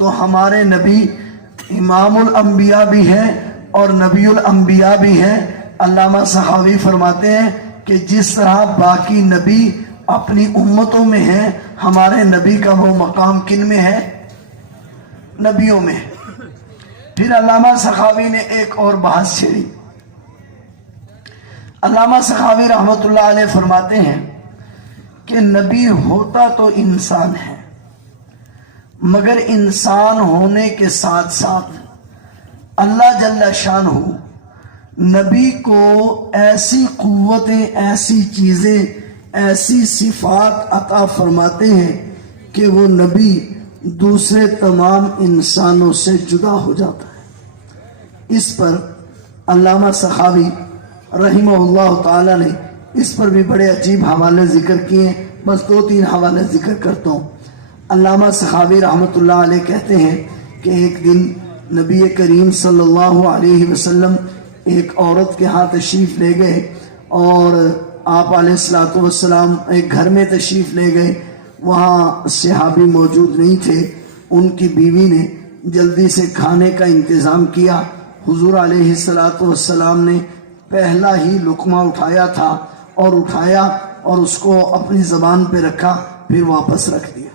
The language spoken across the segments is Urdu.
تو ہمارے نبی امام الانبیاء بھی ہیں اور نبی الانبیاء بھی ہیں۔ علامہ سخاوی فرماتے ہیں کہ جس طرح باقی نبی اپنی امتوں میں ہیں، ہمارے نبی کا وہ مقام کن میں ہے؟ نبیوں میں۔ پھر علامہ سخاوی نے ایک اور بحث چھیڑی۔ علامہ سخاوی رحمۃ اللہ علیہ فرماتے ہیں کہ نبی ہوتا تو انسان ہے، مگر انسان ہونے کے ساتھ ساتھ اللہ جل شانہ نبی کو ایسی قوتیں، ایسی چیزیں، ایسی صفات عطا فرماتے ہیں کہ وہ نبی دوسرے تمام انسانوں سے جدا ہو جاتا ہے۔ اس پر علامہ سخاوی رحمہ اللہ تعالی نے اس پر بھی بڑے عجیب حوالے ذکر کیے ہیں، بس 2-3 حوالے ذکر کرتا ہوں۔ علامہ سخاوی رحمۃ اللہ علیہ کہتے ہیں کہ ایک دن نبی کریم صلی اللہ علیہ وسلم ایک عورت کے ہاں تشریف لے گئے، اور آپ علیہ الصلوۃ والسلام ایک گھر میں تشریف لے گئے۔ وہاں صحابی موجود نہیں تھے۔ ان کی بیوی نے جلدی سے کھانے کا انتظام کیا۔ حضور علیہ الصلوۃ والسلام نے پہلا ہی لقمہ اٹھایا تھا، اور اس کو اپنی زبان پہ رکھا، پھر واپس رکھ دیا۔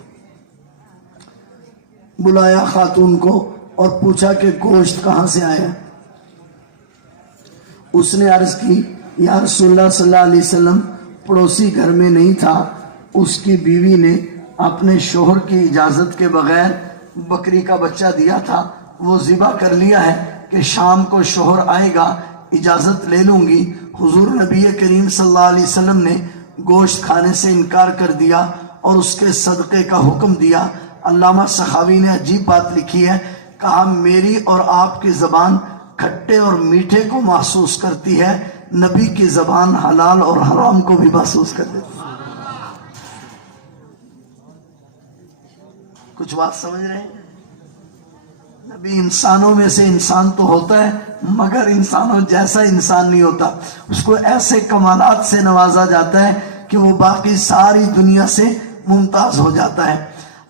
بلایا خاتون کو اور پوچھا کہ گوشت کہاں سے آیا؟ اس نے عرض کی یا رسول اللہ صلی اللہ علیہ وسلم، پڑوسی گھر میں نہیں تھا، اس کی بیوی نے اپنے شوہر کی اجازت کے بغیر بکری کا بچہ دیا تھا، وہ ذبح کر لیا ہے کہ شام کو شوہر آئے گا، اجازت لے لوں گی۔ حضور نبی کریم صلی اللہ علیہ وسلم نے گوشت کھانے سے انکار کر دیا اور اس کے صدقے کا حکم دیا۔ علامہ سخاوی نے عجیب بات لکھی ہے، کہا میری اور آپ کی زبان کھٹے اور میٹھے کو محسوس کرتی ہے، نبی کی زبان حلال اور حرام کو بھی محسوس کر دیتی ہے۔ کچھ بات سمجھ رہے ہیں؟ نبی انسانوں میں سے انسان تو ہوتا ہے، مگر انسانوں جیسا انسان نہیں ہوتا۔ اس کو ایسے کمالات سے نوازا جاتا ہے کہ وہ باقی ساری دنیا سے ممتاز ہو جاتا ہے۔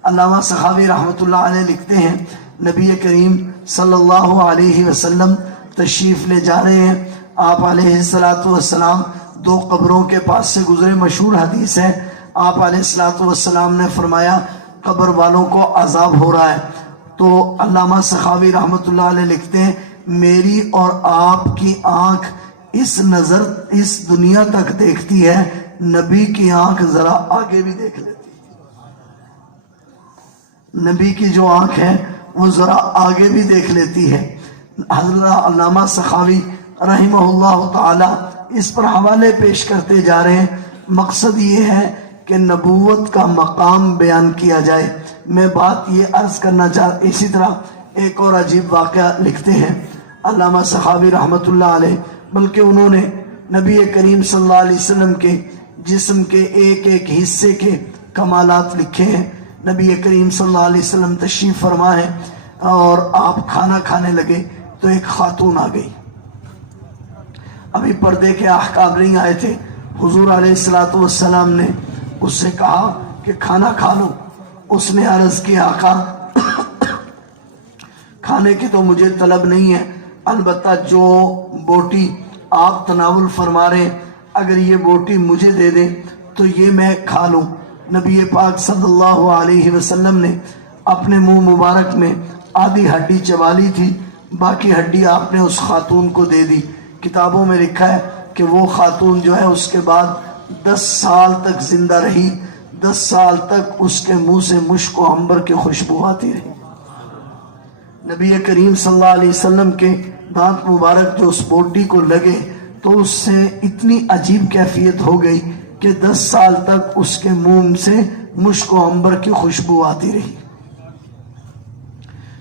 علامہ سخاوی رحمۃ اللہ علیہ لکھتے ہیں، نبی کریم صلی اللہ علیہ وسلم تشریف لے جا رہے ہیں۔ آپ علیہ الصلوۃ والسلام 2 قبروں کے پاس سے گزرے، مشہور حدیث ہے۔ آپ علیہ الصلوۃ والسلام نے فرمایا قبر والوں کو عذاب ہو رہا ہے۔ تو علامہ سخاوی رحمۃ اللہ علیہ لکھتے ہیں، میری اور آپ کی آنکھ اس نظر اس دنیا تک دیکھتی ہے، نبی کی آنکھ ذرا آگے بھی دیکھ لیتی ہے۔ نبی کی جو آنکھ ہے وہ ذرا آگے بھی دیکھ لیتی ہے۔ حضرت علامہ سخاوی رحمہ اللہ تعالی اس پر حوالے پیش کرتے جا رہے ہیں۔ مقصد یہ ہے کہ نبوت کا مقام بیان کیا جائے۔ میں بات یہ عرض کرنا چاہتا، اسی طرح ایک اور عجیب واقعہ لکھتے ہیں علامہ سخاوی رحمۃ اللہ علیہ، بلکہ انہوں نے نبی کریم صلی اللہ علیہ وسلم کے جسم کے ایک ایک حصے کے کمالات لکھے ہیں۔ نبی کریم صلی اللہ علیہ وسلم تشریف فرما ہے اور آپ کھانا کھانے لگے تو ایک خاتون آ گئی۔ ابھی پردے کے احکام نہیں آئے تھے۔ حضور علیہ الصلوۃ والسلام نے اس سے کہا کہ کھانا کھا لو۔ اس نے عرض کی آقا کھانے کی تو مجھے طلب نہیں ہے، البتہ جو بوٹی آپ تناول فرما رہے ہیں اگر یہ بوٹی مجھے دے دیں تو یہ میں کھا لوں۔ نبی پاک صلی اللہ علیہ وسلم نے اپنے منہ مبارک میں آدھی ہڈی چبا لی تھی، باقی ہڈی آپ نے اس خاتون کو دے دی۔ کتابوں میں لکھا ہے کہ وہ خاتون جو ہے اس کے بعد 10 سال تک زندہ رہی، 10 سال تک اس کے منہ سے مشک و عنبر کی خوشبو آتی رہی۔ نبی کریم صلی اللہ علیہ وسلم کے دانت مبارک جو اس بوٹی کو لگے تو اس سے اتنی عجیب کیفیت ہو گئی کہ 10 سال تک اس کے منہ سے مشک و عنبر کی خوشبو آتی رہی۔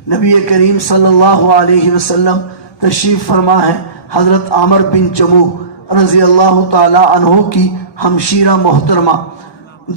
نبی کریم صلی اللہ علیہ وسلم تشریف فرما ہے، حضرت عامر بن جموح رضی اللہ تعالی عنہ کی ہمشیرہ محترمہ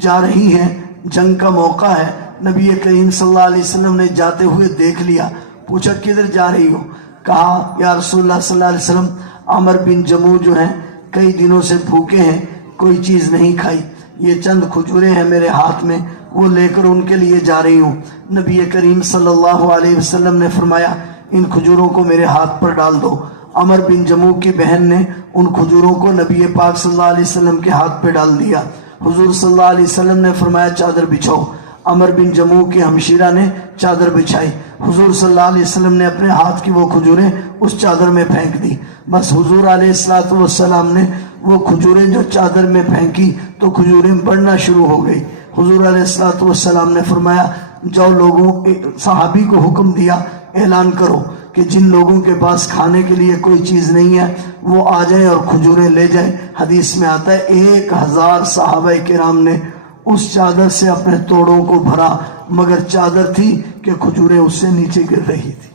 جا رہی ہیں، جنگ کا موقع ہے۔ نبی کریم صلی اللہ علیہ وسلم نے جاتے ہوئے دیکھ لیا، پوچھا کدھر جا رہی ہو؟ کہا یا رسول اللہ صلی اللہ علیہ وسلم عامر بن جموح جو ہیں کئی دنوں سے بھوکے ہیں، کوئی چیز نہیں کھائی، یہ چند کھجوریں ہیں میرے ہاتھ میں، وہ لے کر ان کے لیے جا رہی ہوں۔ نبی کریم صلی اللہ علیہ وسلم نے فرمایا ان کھجوروں کو میرے ہاتھ پر ڈال دو۔ عمر بن جموح کی بہن نے ان کھجوروں کو نبی پاک صلی اللہ علیہ وسلم کے ہاتھ پہ ڈال دیا۔ حضور صلی اللہ علیہ وسلم نے فرمایا چادر بچھاؤ۔ عمر بن جموح کی ہمشیرہ نے چادر بچھائی۔ حضور صلی اللہ علیہ وسلم نے اپنے ہاتھ کی وہ کھجوریں اس چادر میں پھینک دی۔ بس حضور علیہ السلام نے وہ کھجوریں جو چادر میں پھینکی تو کھجوریں بڑھنا شروع ہو گئی۔ حضور علیہ السلام نے فرمایا جاؤ لوگوں، صحابی کو حکم دیا اعلان کرو کہ جن لوگوں کے پاس کھانے کے لیے کوئی چیز نہیں ہے وہ آ جائیں اور کھجوریں لے جائیں۔ حدیث میں آتا ہے 1000 صحابہ کرام نے اس چادر سے اپنے توڑوں کو بھرا، مگر چادر تھی کہ کھجوریں اس سے نیچے گر رہی تھی۔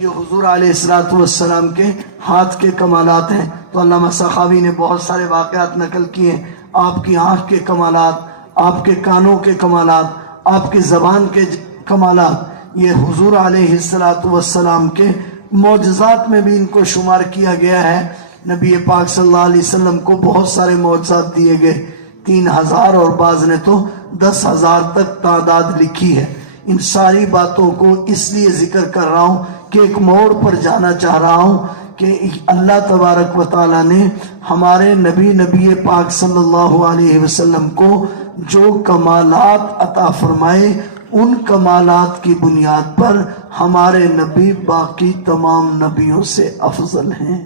یہ حضور علیہ السلام کے ہاتھ کے کمالات ہیں۔ تو علامہ سخاوی نے بہت سارے واقعات نقل کیے ہیں، آپ کی آنکھ کے کمالات، آپ کے کانوں کے کمالات، آپ کی زبان کے کمالات، یہ حضور علیہ السلام کے معجزات میں بھی ان کو شمار کیا گیا ہے۔ نبی پاک صلی اللہ علیہ وسلم کو بہت سارے معجزات دیے گئے، 3000 اور بعض نے تو 10,000 تک تعداد لکھی ہے۔ ان ساری باتوں کو اس لیے ذکر کر رہا ہوں کہ ایک موڑ پر جانا چاہ رہا ہوں کہ اللہ تبارک و تعالیٰ نے ہمارے نبی پاک صلی اللہ علیہ وسلم کو جو کمالات عطا فرمائے ان کمالات کی بنیاد پر ہمارے نبی باقی تمام نبیوں سے افضل ہیں۔